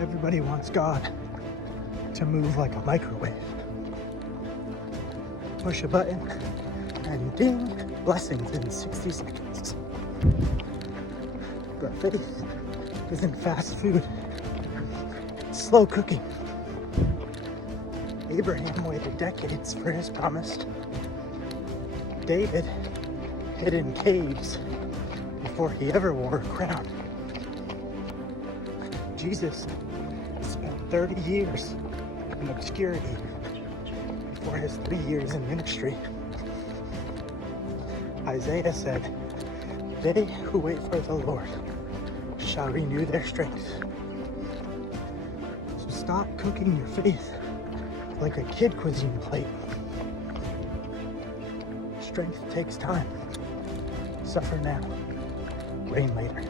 Everybody wants God to move like a microwave. Push a button and ding, blessings in 60 seconds. But faith isn't fast food. It's slow cooking. Abraham waited decades for his promise. David hid in caves before he ever wore a crown. Jesus spent 30 years in obscurity before his 3 years in ministry. Isaiah said, "They who wait for the Lord shall renew their strength." So stop cooking your faith like a kid cuisine plate. Strength takes time. Suffer now, reign later.